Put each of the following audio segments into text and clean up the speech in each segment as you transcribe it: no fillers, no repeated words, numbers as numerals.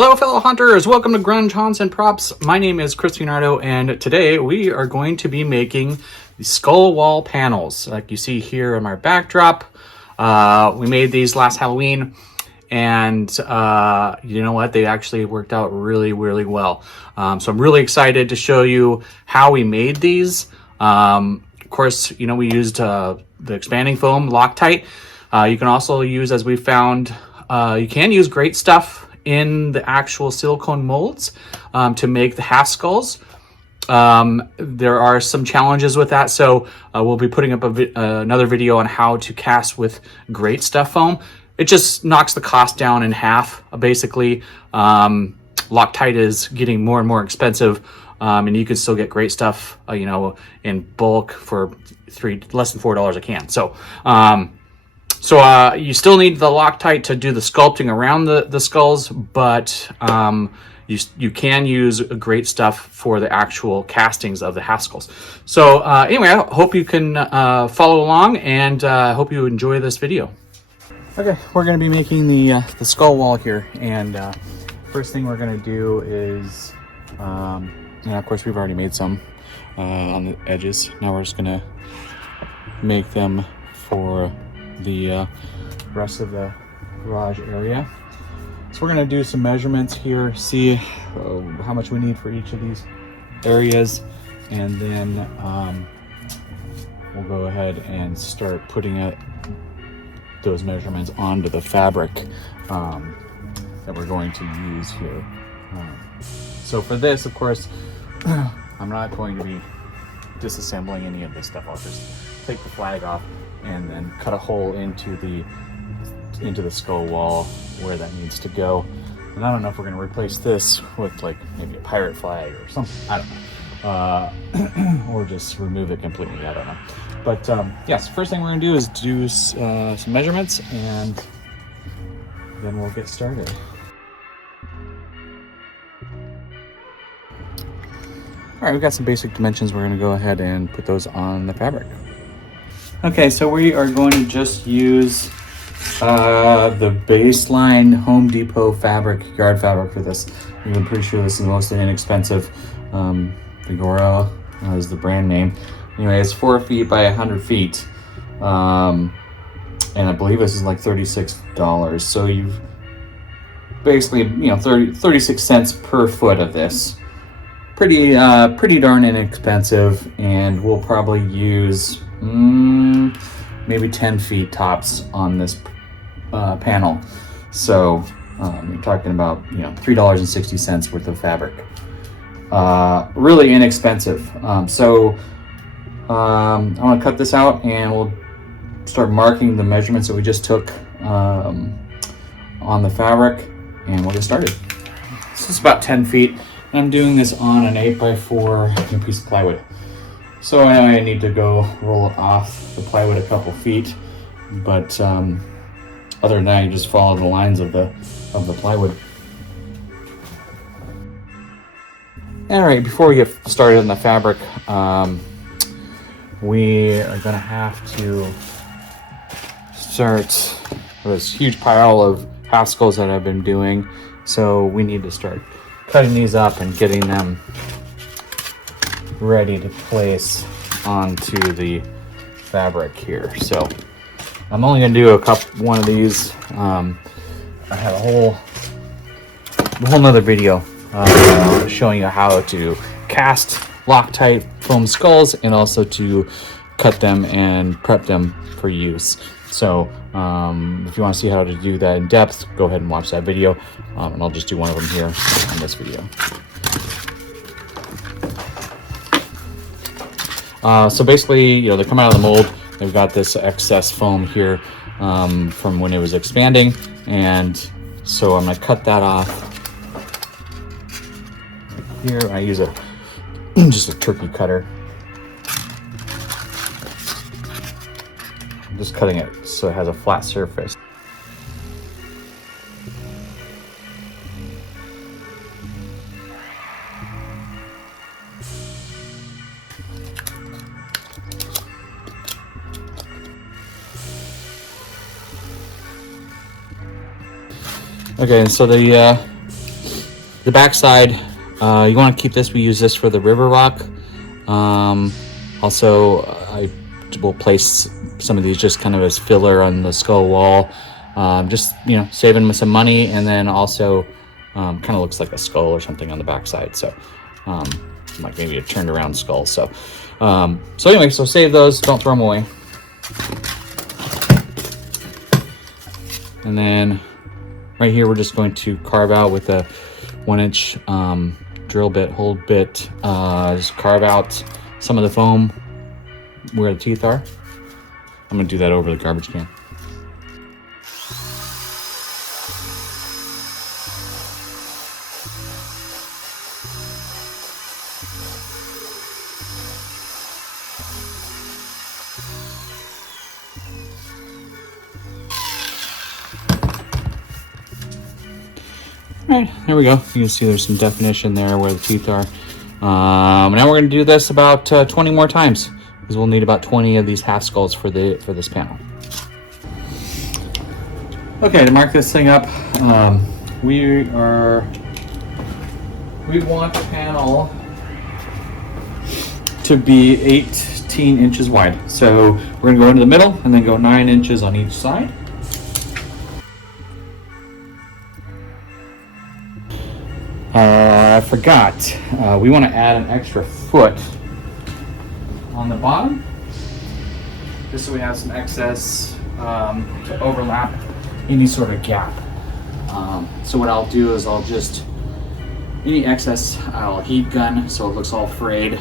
Hello fellow hunters, welcome to Grunge Haunts and Props. My name is Chris Leonardo and today we are going to be making the skull wall panels like you see here in my backdrop. We made these last Halloween and you know what, they actually worked out really well. So I'm really excited to show you how we made these. Of course, you know, we used the expanding foam Loctite. You can also use, as we found, you can use Great Stuff in the actual silicone molds to make the half skulls. There are some challenges with that, so we'll be putting up another video on how to cast with Great Stuff foam. It just knocks the cost down in half, basically. Loctite is getting more and more expensive, and you can still get Great Stuff, you know, in bulk for less than $4 a can. So you still need the Loctite to do the sculpting around the skulls, but you can use Great Stuff for the actual castings of the half skulls. So anyway, I hope you can follow along, and I hope you enjoy this video. Okay, we're going to be making the skull wall here, and first thing we're going to do is, and of course we've already made some on the edges. Now we're just going to make them for the rest of the garage area. So we're going to do some measurements here, see how much we need for each of these areas, and then we'll go ahead and start putting those measurements onto the fabric that we're going to use here. So for this, of course, I'm not going to be disassembling any of this stuff. I'll just take the flag off and then cut a hole into the skull wall where that needs to go. And I don't know if we're going to replace this with like maybe a pirate flag or something. I don't know. Or just remove it completely. I don't know. But yes, first thing we're going to do is do some measurements, and then we'll get started. All right, we've got some basic dimensions. We're going to go ahead and put those on the fabric. Okay, so we are going to just use the baseline Home Depot fabric, yard fabric for this. I'm pretty sure this is mostly inexpensive. Vigora is the brand name. Anyway, it's 4 feet by 100 feet. And I believe this is like $36. So you've basically, you know, 36 cents per foot of this. Pretty darn inexpensive, and we'll probably use maybe 10 feet tops on this panel. So you're talking about, you know, $3.60 worth of fabric. Really inexpensive. So I'm gonna cut this out, and we'll start marking the measurements that we just took on the fabric, and we'll get started. This is about 10 feet. I'm doing this on an 8x4 piece of plywood. So I need to go roll off the plywood a couple feet, but other than that, you just follow the lines of the plywood. All right, before we get started on the fabric, we are gonna have to start this huge pile of half skulls that I've been doing. So we need to start cutting these up and getting them ready to place onto the fabric here. So I'm only gonna do one of these. I have a whole nother video showing you how to cast Loctite foam skulls and also to cut them and prep them for use. So if you want to see how to do that in depth, go ahead and watch that video, and I'll just do one of them here in this video. So basically, you know, they come out of the mold. They've got this excess foam here from when it was expanding, and so I'm gonna cut that off. Here I use just a turkey cutter. I'm just cutting it so it has a flat surface. Okay, and so the The back side, you want to keep this. We use this for the river rock. Also, I will place some of these just kind of as filler on the skull wall. Just, saving some money, and then also kind of looks like a skull or something on the back side. So like maybe a turned around skull. So anyway, so save those, don't throw them away. And then right here, we're just going to carve out with a 1-inch drill bit, hole bit, just carve out some of the foam where the teeth are. I'm gonna do that over the garbage can. All right, there we go. You can see there's some definition there where the teeth are. Now we're going to do this about 20 more times, because we'll need about 20 of these half skulls for this panel. Okay, to mark this thing up, we want the panel to be 18 inches wide. So we're going to go into the middle and then go 9 inches on each side. I forgot. We want to add an extra foot on the bottom, just so we have some excess to overlap any sort of gap. So what I'll do is any excess I'll heat gun so it looks all frayed.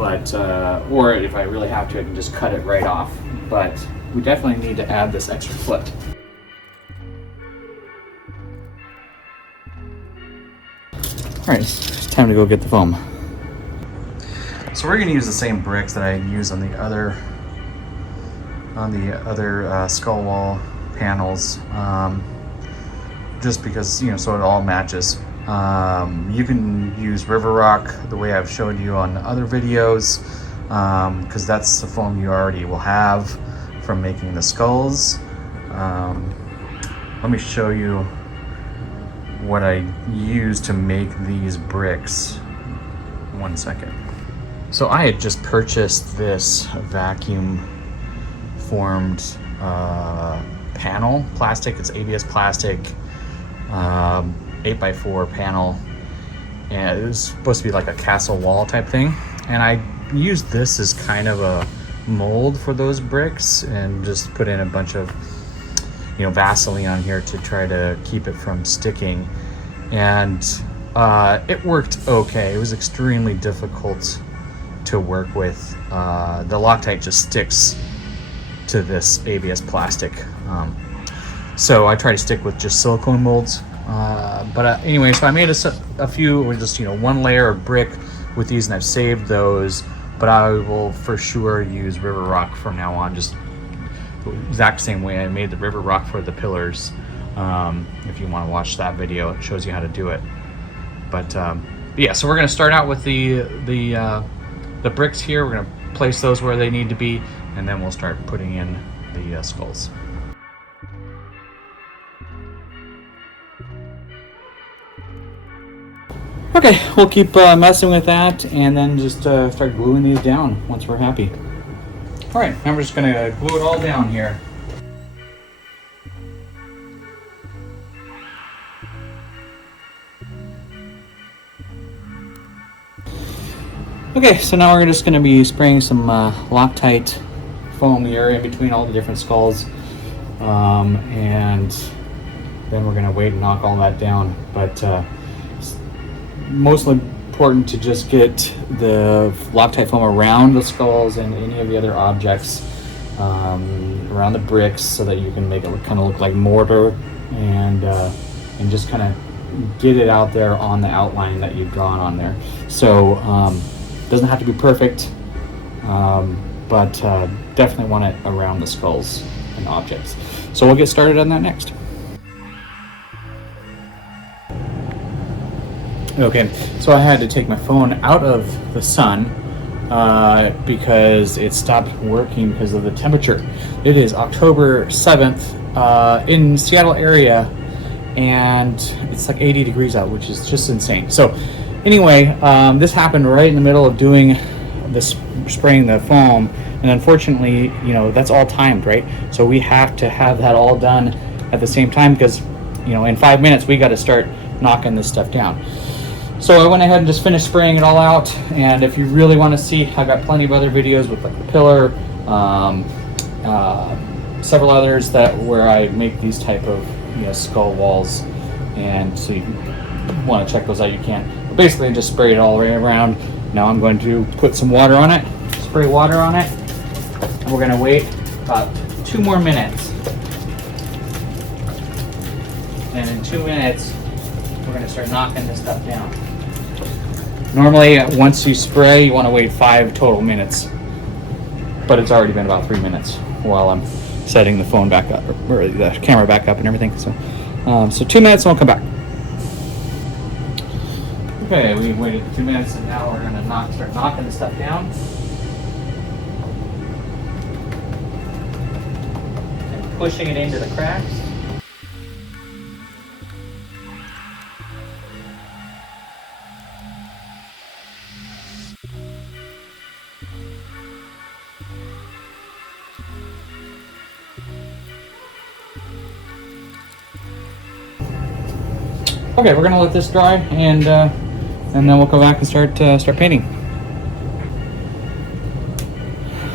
Or if I really have to, I can just cut it right off. But we definitely need to add this extra foot. All right, it's time to go get the foam. So we're going to use the same bricks that I use on the other skull wall panels, just because so it all matches. You can use river rock the way I've showed you on other videos, because that's the foam you already will have from making the skulls. Let me show you what I use to make these bricks. 1 second. So I had just purchased this vacuum formed panel plastic. It's ABS plastic, 8x4 panel, and it was supposed to be like a castle wall type thing. And I used this as kind of a mold for those bricks, and just put in a bunch of Vaseline on here to try to keep it from sticking, and it worked okay. It was extremely difficult to work with. The Loctite just sticks to this ABS plastic, so I try to stick with just silicone molds. Anyway, so I made a few with just one layer of brick with these, and I've saved those. But I will for sure use river rock from now on, just the exact same way I made the river rock for the pillars. If you want to watch that video, it shows you how to do it. But yeah, so we're going to start out with the bricks here. We're going to place those where they need to be, and then we'll start putting in the skulls. Okay, we'll keep messing with that, and then just start gluing these down once we're happy. All right, now we're just going to glue it all down here. Okay, so now we're just going to be spraying some Loctite foam here in between all the different skulls, and then we're going to wait and knock all that down. But mostly important to just get the Loctite foam around the skulls and any of the other objects, around the bricks, so that you can make it kind of look like mortar, and just kind of get it out there on the outline that you've drawn on there. So it doesn't have to be perfect, but definitely want it around the skulls and objects. So we'll get started on that next. Okay, so I had to take my phone out of the sun because it stopped working because of the temperature. It is October 7th in Seattle area. and it's like 80 degrees out, which is just insane. So anyway, this happened right in the middle of doing this, spraying the foam, and unfortunately, you know, that's all timed, right? So we have to have that all done at the same time, because, you know, in 5 minutes we got to start knocking this stuff down. So I went ahead and just finished spraying it all out, and if you really want to see, I've got plenty of other videos with like the pillar, several others that where I make these type of, you know, skull walls, and so you want to check those out, you can. But basically just spray it all the way around. Now I'm going to put some water on it, spray water on it, and we're going to wait about 2 more minutes. And in 2 minutes, we're going to start knocking this stuff down. Normally, once you spray, you want to wait 5 total minutes. But it's already been about 3 minutes while I'm setting the phone back up, or the camera back up and everything. So 2 minutes and we'll come back. Okay, we waited 2 minutes and now we're going to start knocking the stuff down. And pushing it into the cracks. Okay, we're gonna let this dry, and then we'll come back and start painting.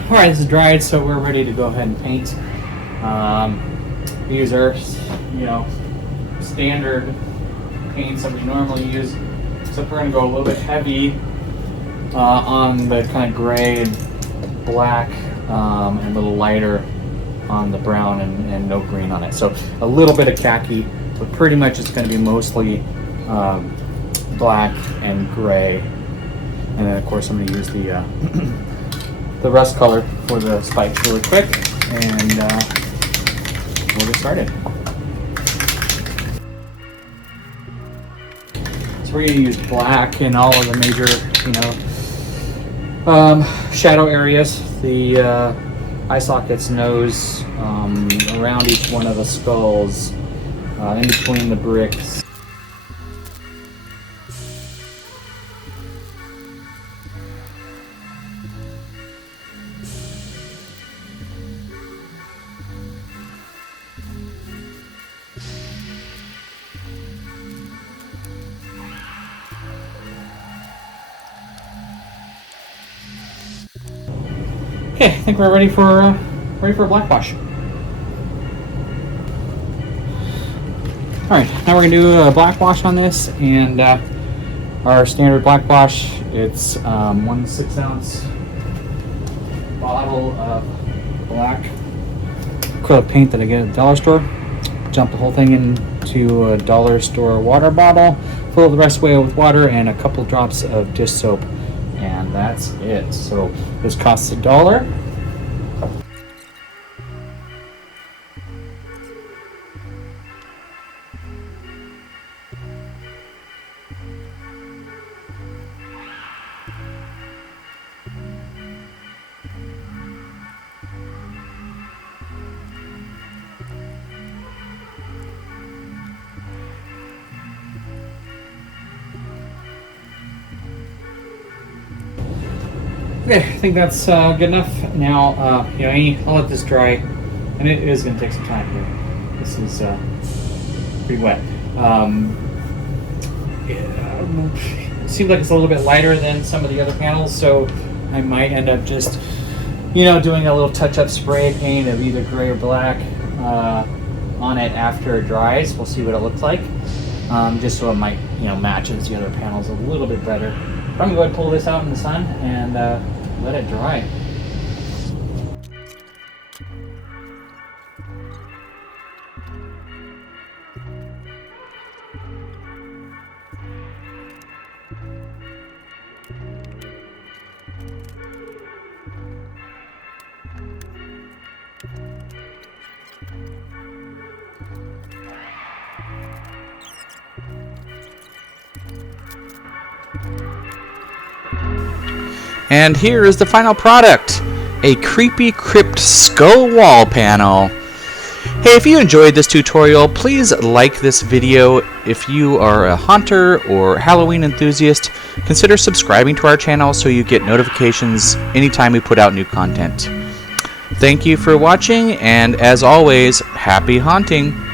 All right, this is dried, so we're ready to go ahead and paint. These are, you know, standard paints that we normally use, except we're gonna go a little bit heavy on the kind of gray and black, and a little lighter on the brown, and no green on it. So a little bit of khaki. But pretty much it's going to be mostly black and gray, and then of course I'm going to use the the rust color for the spikes really quick, and we'll get started. So we're going to use black in all of the major, you know, shadow areas, the eye sockets, nose, around each one of the skulls. In between the bricks. Okay, I think we're ready for a black wash. Alright, now we're going to do a black wash on this, and our standard black wash, it's 1 6-ounce bottle of black acrylic paint that I get at the dollar store. Dump the whole thing into a dollar store water bottle, fill it the rest away with water and a couple drops of dish soap, and that's it. So this costs $1. Okay, I think that's good enough. Now, you know, I'll let this dry, and it is going to take some time here. This is pretty wet. It seems like it's a little bit lighter than some of the other panels, so I might end up just, you know, doing a little touch-up spray paint of either gray or black on it after it dries. We'll see what it looks like, just so it might, you know, matches the other panels a little bit better. But I'm going to go ahead and pull this out in the sun and let it dry. And here is the final product, a creepy crypt skull wall panel. Hey, if you enjoyed this tutorial, please like this video. If you are a haunter or Halloween enthusiast, consider subscribing to our channel so you get notifications anytime we put out new content. Thank you for watching, and as always, happy haunting!